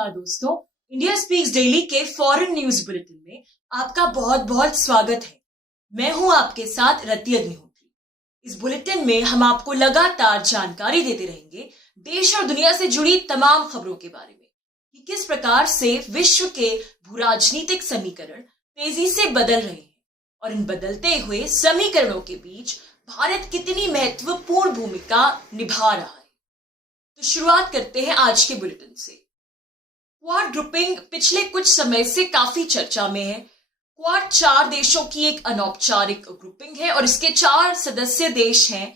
नमस्कार दोस्तों, India speaks daily के फॉरेन न्यूज बुलेटिन में आपका बहुत बहुत स्वागत है। मैं हूं आपके साथ रति अग्निहोत्री। इस बुलेटिन में हम आपको लगातार जानकारी देते रहेंगे देश और दुनिया से जुड़ी तमाम खबरों के बारे में कि किस प्रकार से विश्व के भूराजनीतिक समीकरण तेजी से बदल रहे हैं और इन बदलते हुए समीकरणों के बीच भारत कितनी महत्वपूर्ण भूमिका निभा रहा है। तो शुरुआत करते हैं आज के बुलेटिन से। क्वाड ग्रुपिंग पिछले कुछ समय से काफी चर्चा में है। क्वाड 4 देशों की एक अनौपचारिक ग्रुपिंग है और इसके 4 सदस्य देश हैं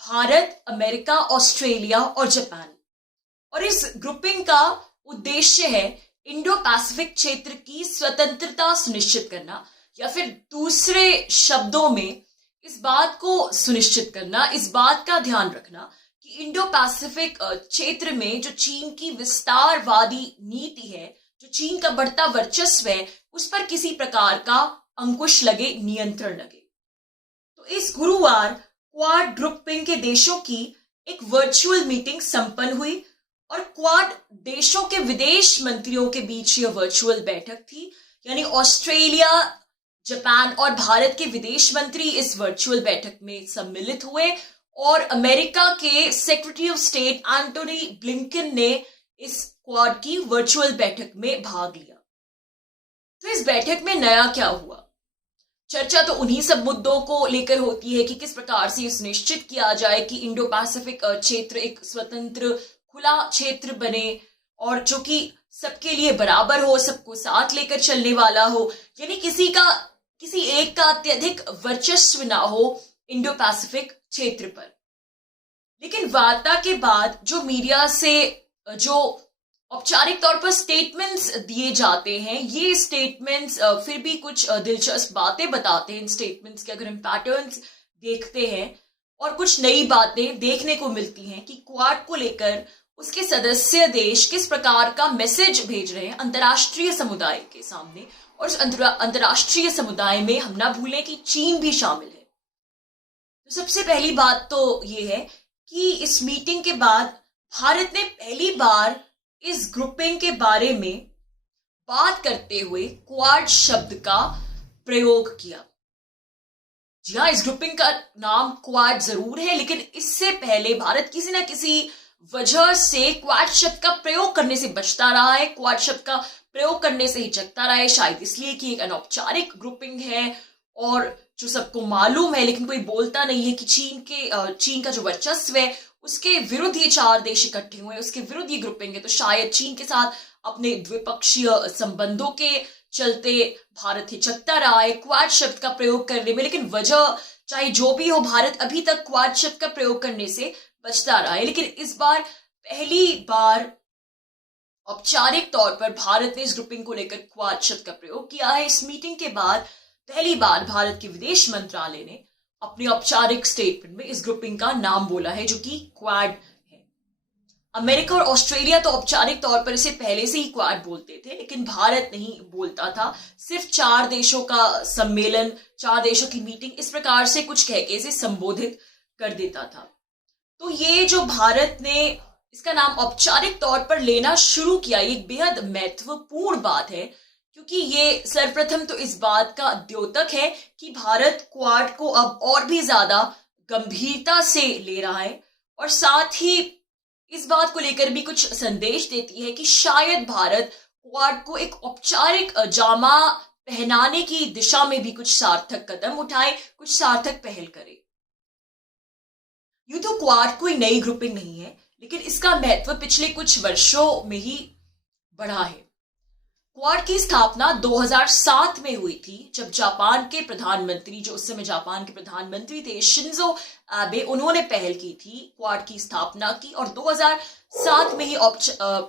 भारत, अमेरिका, ऑस्ट्रेलिया और जापान। और इस ग्रुपिंग का उद्देश्य है इंडो पैसिफिक क्षेत्र की स्वतंत्रता सुनिश्चित करना, या फिर दूसरे शब्दों में इस बात को सुनिश्चित करना, इस बात का ध्यान रखना कि इंडो पैसिफिक क्षेत्र में जो चीन की विस्तारवादी नीति है, जो चीन का बढ़ता वर्चस्व है, उस पर किसी प्रकार का अंकुश लगे, नियंत्रण लगे। तो इस गुरुवार क्वाड ग्रुपिंग के देशों की एक वर्चुअल मीटिंग संपन्न हुई और क्वाड देशों के विदेश मंत्रियों के बीच यह वर्चुअल बैठक थी। यानी ऑस्ट्रेलिया, जापान और भारत के विदेश मंत्री इस वर्चुअल बैठक में सम्मिलित हुए और अमेरिका के secretary of state Antony Blinken ने इस क्वाड की वर्चुअल बैठक में भाग लिया। तो इस बैठक में नया क्या हुआ? चर्चा तो उन्हीं सब मुद्दों को लेकर होती है कि किस प्रकार से सुनिश्चित किया जाए कि इंडो पैसिफिक क्षेत्र एक स्वतंत्र खुला क्षेत्र बने और जो कि सबके लिए बराबर हो, सबको साथ लेकर चलने वाला हो, यानी किसी एक का अत्यधिक वर्चस्व ना हो इंडो पैसिफिक क्षेत्र पर। लेकिन वार्ता के बाद जो मीडिया से जो औपचारिक तौर पर स्टेटमेंट्स दिए जाते हैं, ये स्टेटमेंट्स फिर भी कुछ दिलचस्प बातें बताते हैं। इन स्टेटमेंट्स के अगर हम पैटर्न्स देखते हैं और कुछ नई बातें देखने को मिलती हैं कि क्वाड को लेकर उसके सदस्य देश किस प्रकार का मैसेज भेज रहे हैं अंतर्राष्ट्रीय समुदाय के सामने। और उस अंतर्राष्ट्रीय समुदाय में हम ना भूलें कि चीन भी शामिल है। तो सबसे पहली बात तो ये है कि इस मीटिंग के बाद भारत ने पहली बार इस ग्रुपिंग के बारे में बात करते हुए क्वाड शब्द का प्रयोग किया। जी हाँ, इस ग्रुपिंग का नाम क्वाड जरूर है, लेकिन इससे पहले भारत किसी ना किसी वजह से क्वाड शब्द का प्रयोग करने से बचता रहा है, क्वाड शब्द का प्रयोग करने से हिचकता रहा है। शायद इसलिए कि एक अनौपचारिक ग्रुपिंग है और जो सबको मालूम है लेकिन कोई बोलता नहीं है कि चीन का जो वर्चस्व है उसके विरुद्ध ये 4 देश इकट्ठे हुए, उसके विरुद्ध ये ग्रुपिंग है। तो शायद चीन के साथ अपने द्विपक्षीय संबंधों के चलते भारत हिचकता रहा है क्वाड शब्द का प्रयोग करने में। लेकिन वजह चाहे जो भी हो, भारत अभी तक क्वाड शब्द का प्रयोग करने से बचता रहा है। लेकिन इस बार पहली बार औपचारिक तौर पर भारत ने इस ग्रुपिंग को लेकर क्वाड शब्द का प्रयोग किया है। इस मीटिंग के बाद पहली बार भारत के विदेश मंत्रालय ने अपनी औपचारिक स्टेटमेंट में इस ग्रुपिंग का नाम बोला है, जो कि क्वाड है। अमेरिका और ऑस्ट्रेलिया तो औपचारिक तौर पर इसे पहले से ही क्वाड बोलते थे, लेकिन भारत नहीं बोलता था। सिर्फ 4 देशों का सम्मेलन, 4 देशों की मीटिंग इस प्रकार से कुछ कहके इसे संबोधित कर देता था। तो ये जो भारत ने इसका नाम औपचारिक तौर पर लेना शुरू किया, ये एक बेहद महत्वपूर्ण बात है, क्योंकि ये सर्वप्रथम तो इस बात का द्योतक है कि भारत क्वाड को अब और भी ज्यादा गंभीरता से ले रहा है और साथ ही इस बात को लेकर भी कुछ संदेश देती है कि शायद भारत क्वाड को एक औपचारिक जामा पहनाने की दिशा में भी कुछ सार्थक कदम उठाए, कुछ सार्थक पहल करे। यूं तो क्वाड कोई नई ग्रुपिंग नहीं है, लेकिन इसका महत्व पिछले कुछ वर्षों में ही बढ़ा है। क्वाड की स्थापना 2007 में हुई थी, जब जापान के प्रधानमंत्री, जो उस समय जापान के प्रधानमंत्री थे, शिंजो आबे, उन्होंने पहल की थी, क्वाड की स्थापना की। और 2007 में ही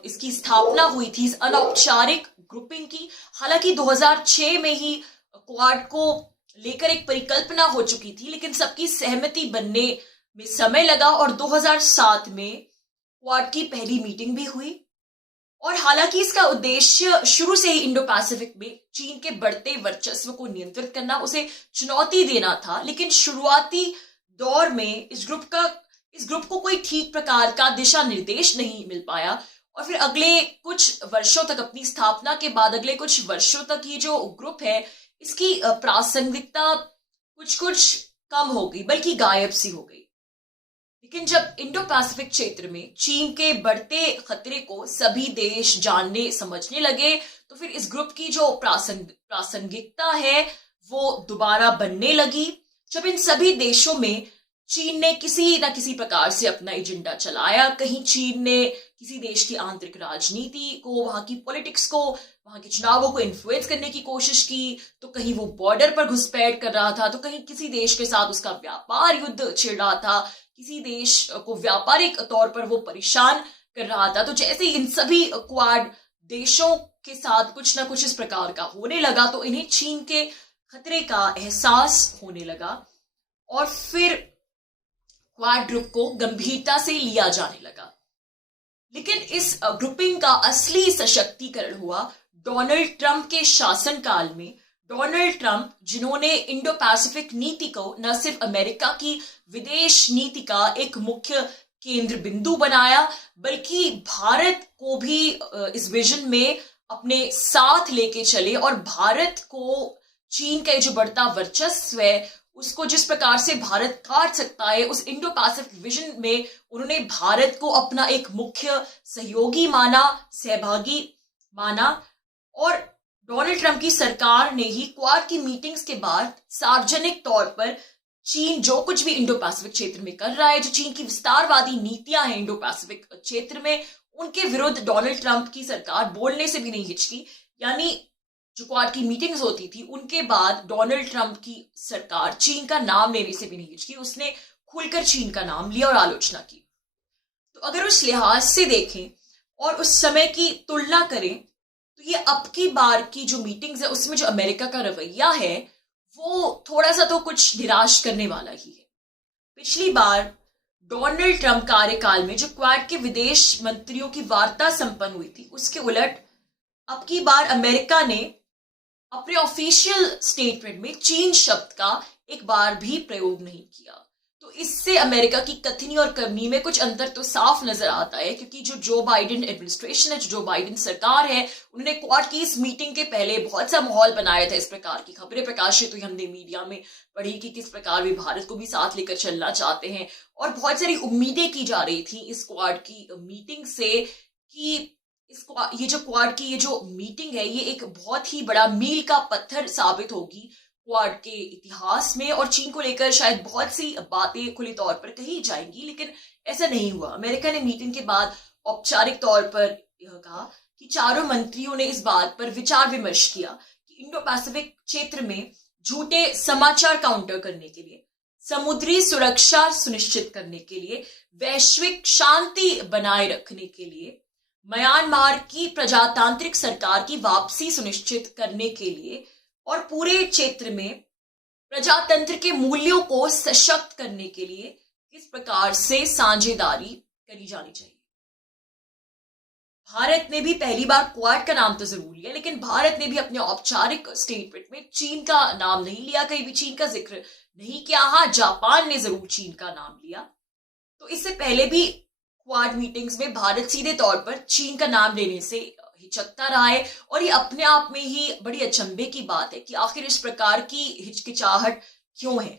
इसकी स्थापना हुई थी, इस अनौपचारिक ग्रुपिंग की। हालांकि 2006 में ही क्वाड को लेकर एक परिकल्पना हो चुकी थी, लेकिन सबकी सहमति बनने में समय लगा और 2007 में क्वाड की पहली मीटिंग भी हुई। और हालांकि इसका उद्देश्य शुरू से ही इंडो पैसिफिक में चीन के बढ़ते वर्चस्व को नियंत्रित करना, उसे चुनौती देना था, लेकिन शुरुआती दौर में इस ग्रुप को कोई ठीक प्रकार का दिशा निर्देश नहीं मिल पाया और फिर अगले कुछ वर्षों तक, अपनी स्थापना के बाद अगले कुछ वर्षों तक ये जो ग्रुप है इसकी प्रासंगिकता कुछ कुछ कम हो गई, बल्कि गायब सी हो गई। लेकिन जब इंडो पैसिफिक क्षेत्र में चीन के बढ़ते खतरे को सभी देश जानने समझने लगे, तो फिर इस ग्रुप की जो प्रासंगिकता है वो दोबारा बनने लगी। जब इन सभी देशों में चीन ने किसी न किसी प्रकार से अपना एजेंडा चलाया, कहीं चीन ने किसी देश की आंतरिक राजनीति को, वहां की पॉलिटिक्स को, वहां के चुनावों को इन्फ्लुएंस करने की कोशिश की, तो कहीं वो बॉर्डर पर घुसपैठ कर रहा था, तो कहीं किसी देश के साथ उसका व्यापार युद्ध छिड़ रहा था, किसी देश को व्यापारिक तौर पर वो परेशान कर रहा था। तो जैसे इन सभी क्वाड देशों के साथ कुछ ना कुछ इस प्रकार का होने लगा, तो इन्हें चीन के खतरे का एहसास होने लगा और फिर क्वाड ग्रुप को गंभीरता से लिया जाने लगा। लेकिन इस ग्रुपिंग का असली सशक्तिकरण हुआ डोनाल्ड ट्रंप के शासनकाल में। डोनाल्ड ट्रंप, जिन्होंने इंडो पैसिफिक नीति को न सिर्फ अमेरिका की विदेश नीति का एक मुख्य केंद्र बिंदु बनाया, बल्कि भारत को भी इस विजन में अपने साथ लेके चले और भारत को चीन का जो बढ़ता वर्चस्व है उसको जिस प्रकार से भारत काट सकता है, उस इंडो पैसिफिक विजन में उन्होंने भारत को अपना एक मुख्य सहयोगी माना, सहभागी माना। और डोनाल्ड ट्रंप की सरकार ने ही क्वाड की मीटिंग्स के बाद सार्वजनिक तौर पर चीन जो कुछ भी इंडो पैसिफिक क्षेत्र में कर रहा है, जो चीन की विस्तारवादी नीतियां हैं इंडो पैसिफिक क्षेत्र में, उनके विरुद्ध डोनाल्ड ट्रंप की सरकार बोलने से भी नहीं हिचकी। यानी जो क्वाड की मीटिंग्स होती थी उनके बाद डोनाल्ड ट्रंप की सरकार चीन का नाम लेने से भी नहीं हिचकी, उसने खुलकर चीन का नाम लिया और आलोचना की। तो अगर उस लिहाज से देखें और उस समय की तुलना करें, तो ये अब की बार की जो मीटिंग्स है उसमें जो अमेरिका का रवैया है वो थोड़ा सा तो कुछ निराश करने वाला ही है। पिछली बार डोनाल्ड ट्रंप कार्यकाल में जो क्वाड के विदेश मंत्रियों की वार्ता संपन्न हुई थी, उसके उलट अब की बार अमेरिका ने अपने ऑफिशियल स्टेटमेंट में चीन शब्द का एक बार भी प्रयोग नहीं किया। तो इससे अमेरिका की कथनी और करनी में कुछ अंतर तो साफ नजर आता है, क्योंकि जो बाइडेन एडमिनिस्ट्रेशन है, जो बाइडेन सरकार है, उन्होंने क्वाड की इस मीटिंग के पहले बहुत सा माहौल बनाया था। इस प्रकार की खबरें प्रकाशित हुई, हमने मीडिया में पढ़ी कि किस प्रकार वे भारत को भी साथ लेकर चलना चाहते हैं और बहुत सारी उम्मीदें की जा रही थी इस क्वाड की मीटिंग से कि ये जो क्वाड की ये जो मीटिंग है ये एक बहुत ही बड़ा मील का पत्थर साबित होगी क्वाड के इतिहास में, और चीन को लेकर शायद बहुत सी बातें खुले तौर पर कही जाएंगी। लेकिन ऐसा नहीं हुआ। अमेरिका ने मीटिंग के बाद औपचारिक तौर पर यह कहा कि चारों मंत्रियों ने इस बात पर विचार विमर्श किया कि इंडो पैसिफिक क्षेत्र में झूठे समाचार काउंटर करने के लिए, समुद्री सुरक्षा सुनिश्चित करने के लिए, वैश्विक शांति बनाए रखने के लिए, म्यांमार की प्रजातांत्रिक सरकार की वापसी सुनिश्चित करने के लिए और पूरे क्षेत्र में प्रजातंत्र के मूल्यों को सशक्त करने के लिए किस प्रकार से साझेदारी करी जानी चाहिए। भारत ने भी पहली बार क्वाड का नाम तो जरूर लिया, लेकिन भारत ने भी अपने औपचारिक स्टेटमेंट में चीन का नाम नहीं लिया, कहीं भी चीन का जिक्र नहीं किया। हाँ, जापान ने जरूर चीन का नाम लिया। तो इससे पहले भी क्वाड मीटिंग्स में भारत सीधे तौर पर चीन का नाम लेने से हिचकता रहा है, और ये अपने आप में ही बड़ी अचंभे की बात है कि आखिर इस प्रकार की हिचकिचाहट क्यों है।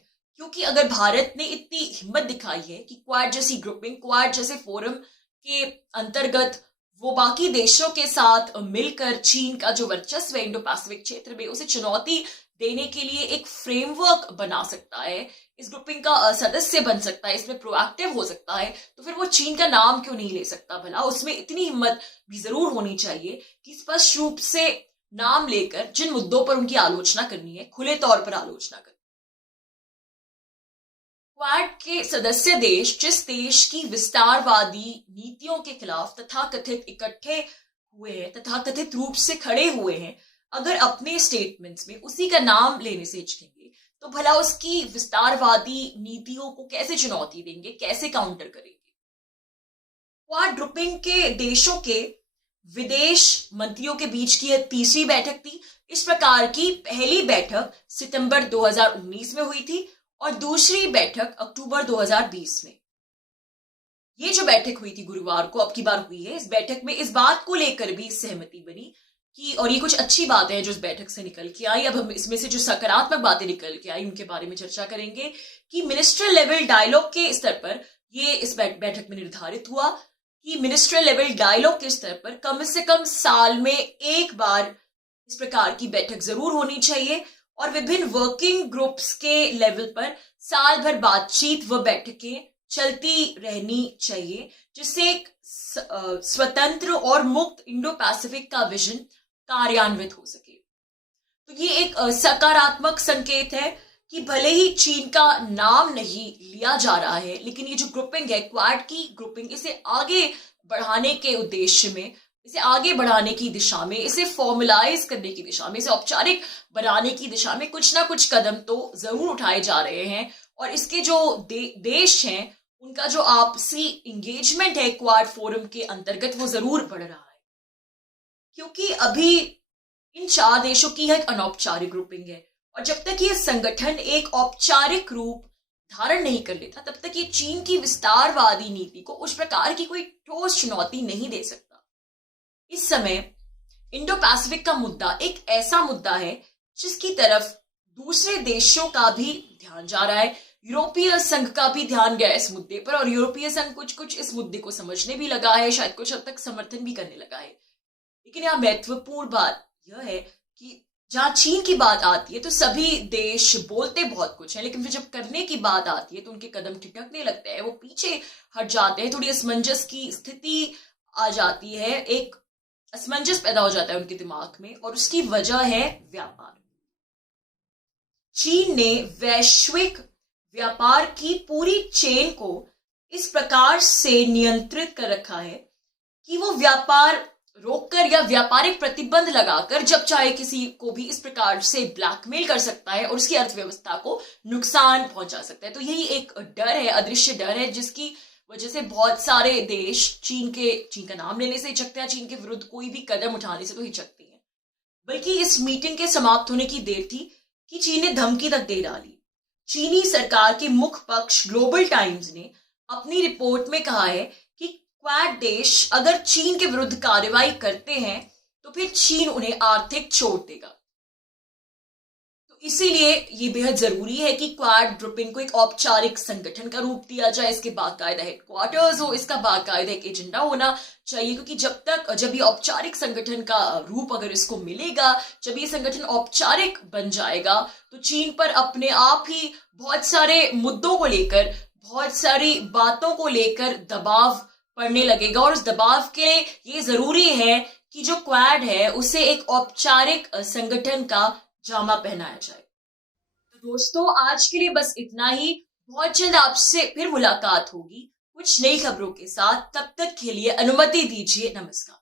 क्योंकि अगर भारत ने इतनी हिम्मत दिखाई है कि क्वाड जैसी ग्रुपिंग, क्वाड जैसे फोरम के अंतर्गत वो बाकी देशों के साथ मिलकर चीन का जो वर्चस्व है इंडो पैसिफिक क्षेत्र में उसे चुनौती देने के लिए एक फ्रेमवर्क बना सकता है, इस ग्रुपिंग का सदस्य बन सकता है, इसमें प्रोएक्टिव हो सकता है, तो फिर वो चीन का नाम क्यों नहीं ले सकता भला। उसमें इतनी हिम्मत भी जरूर होनी चाहिए कि स्पष्ट रूप से नाम लेकर जिन मुद्दों पर उनकी आलोचना करनी है खुले तौर पर आलोचना करनी। क्वाड के सदस्य देश जिस देश की विस्तारवादी नीतियों के खिलाफ तथाकथित इकट्ठे हुए हैं, तथाकथित रूप से खड़े हुए हैं, अगर अपने स्टेटमेंट्स में उसी का नाम लेने से हिचकेंगे तो भला उसकी विस्तारवादी नीतियों को कैसे चुनौती देंगे, कैसे काउंटर करेंगे। क्वाड ग्रुपिंग के देशों के विदेश मंत्रियों के बीच की यह तीसरी बैठक थी। इस प्रकार की पहली बैठक सितंबर 2019 में हुई थी और दूसरी बैठक अक्टूबर 2020 में। ये जो बैठक हुई थी गुरुवार को, अब की बार हुई है, इस बैठक में इस बात को लेकर भी सहमति बनी कि, और ये कुछ अच्छी बातें हैं जो इस बैठक से निकल के आई, अब हम इसमें से जो सकारात्मक बातें निकल के आई उनके बारे में चर्चा करेंगे कि मिनिस्ट्रियल लेवल डायलॉग के स्तर पर ये इस बैठक में निर्धारित हुआ कि मिनिस्ट्रियल लेवल डायलॉग के स्तर पर कम से कम साल में एक बार इस प्रकार की बैठक जरूर होनी चाहिए और विभिन्न वर्किंग ग्रुप्स के लेवल पर साल भर बातचीत व बैठकें चलती रहनी चाहिए, जिससे एक स्वतंत्र और मुक्त इंडो पैसिफिक का विजन कार्यान्वित हो सके। तो ये एक सकारात्मक संकेत है कि भले ही चीन का नाम नहीं लिया जा रहा है, लेकिन ये जो ग्रुपिंग है, क्वाड की ग्रुपिंग, इसे आगे बढ़ाने के उद्देश्य में, इसे आगे बढ़ाने की दिशा में, इसे फॉर्मलाइज करने की दिशा में, इसे औपचारिक बनाने की दिशा में कुछ ना कुछ कदम तो जरूर उठाए जा रहे हैं। और इसके जो देश हैं उनका जो आपसी इंगेजमेंट है क्वाड फोरम के अंतर्गत वो जरूर बढ़ रहा है, क्योंकि अभी इन 4 देशों की एक अनौपचारिक ग्रुपिंग है और जब तक ये संगठन एक औपचारिक रूप धारण नहीं कर लेता तब तक ये चीन की विस्तारवादी नीति को उस प्रकार की कोई ठोस चुनौती नहीं दे सकता। इस समय इंडो पैसिफिक का मुद्दा एक ऐसा मुद्दा है जिसकी तरफ दूसरे देशों का भी ध्यान जा रहा है। यूरोपीय संघ का भी ध्यान गया इस मुद्दे पर और यूरोपीय संघ कुछ इस मुद्दे को समझने भी लगा है, शायद कुछ हद तक समर्थन भी करने लगा है। लेकिन यहाँ महत्वपूर्ण बात यह है कि जहां चीन की बात आती है तो सभी देश बोलते बहुत कुछ है, लेकिन फिर जब करने की बात आती है तो उनके कदम ठिठकने लगते हैं, वो पीछे हट जाते हैं, थोड़ी असमंजस की स्थिति आ जाती है, एक असमंजस पैदा हो जाता है उनके दिमाग में और उसकी वजह है व्यापार। चीन ने वैश्विक व्यापार की पूरी चेन को इस प्रकार से नियंत्रित कर रखा है कि वो व्यापार रोककर या व्यापारिक प्रतिबंध लगाकर जब चाहे किसी को भी इस प्रकार से ब्लैकमेल कर सकता है और उसकी अर्थव्यवस्था को नुकसान पहुंचा सकता है। तो यही एक डर है, अदृश्य डर है, जिसकी वजह से बहुत सारे देश चीन का नाम लेने से हिचकते हैं, चीन के विरुद्ध कोई भी कदम उठाने से तो हिचकते हैं। बल्कि इस मीटिंग के समाप्त होने की देर थी कि चीन ने धमकी तक दे डाली। चीनी सरकार के मुख्य पक्ष ग्लोबल टाइम्स ने अपनी रिपोर्ट में कहा है कि क्वाड देश अगर चीन के विरुद्ध कार्रवाई करते हैं तो फिर चीन उन्हें आर्थिक चोट देगा। तो इसीलिए ये बेहद जरूरी है कि क्वाड ग्रुपिंग को एक औपचारिक संगठन का रूप दिया जाए, इसके बाकायदा हेडक्वार्टर्स हो, इसका बाकायदा एक एजेंडा होना चाहिए, क्योंकि जब ये औपचारिक संगठन का रूप अगर इसको मिलेगा, जब ये संगठन औपचारिक बन जाएगा तो चीन पर अपने आप ही बहुत सारे मुद्दों को लेकर, बहुत सारी बातों को लेकर दबाव पड़ने लगेगा और उस दबाव के ये जरूरी है कि जो क्वाड है उसे एक औपचारिक संगठन का जामा पहनाया जाए। तो दोस्तों, आज के लिए बस इतना ही। बहुत जल्द आपसे फिर मुलाकात होगी कुछ नई खबरों के साथ। तब तक के लिए अनुमति दीजिए। नमस्कार।